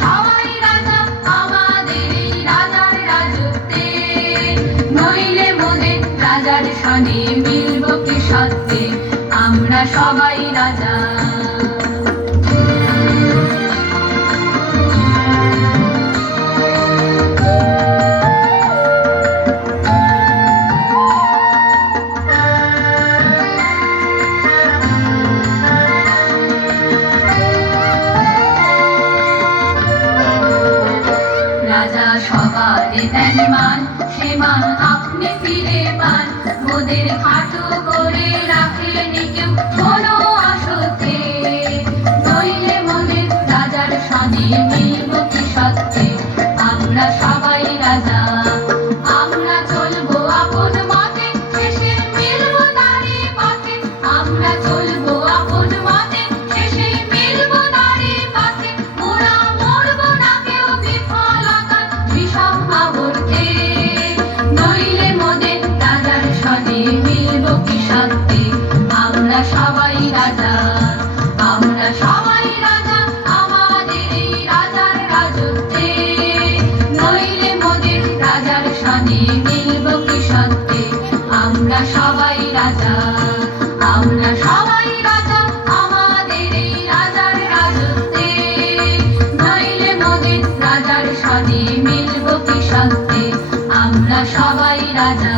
সবাই রাজা আমাদের এই রাজার রাজত্বে, নইলে মোদের রাজার সনে মিলব কি সত্যে, আমরা সবাই রাজা। রাজা সবার দেন মান, সে মান আপনি ফিরে পান, মোদের খাটো করে রাখেন কেউ কোনো আসতে, নইলে মোদের রাজার সনে মিলব কি সত্যে, আমরা সবাই রাজা। আমরা চলবো আপন মতে, শেষে মিলব তারই পথে, আমরা চলবো আপন মতে, শেষে মিলব তারই পথে, মোরা মরব না কেউ বিফলতার বিষম আবর্তে, নইলে মোদের রাজার সনে মিলব কি সত্যে, আমরা সবাই রাজা। আমরা সবাই রাজা আমাদের এই রাজার রাজত্বে, নইলে মোদের রাজার সনে মিলব কি সত্যে, আমরা সবাই রাজা। আমরা সবাই রাজা আমাদের এই রাজার রাজত্বে, নইলে মোদের রাজার সনে মিলব কি সত্যে, আমরা সবাই রাজা।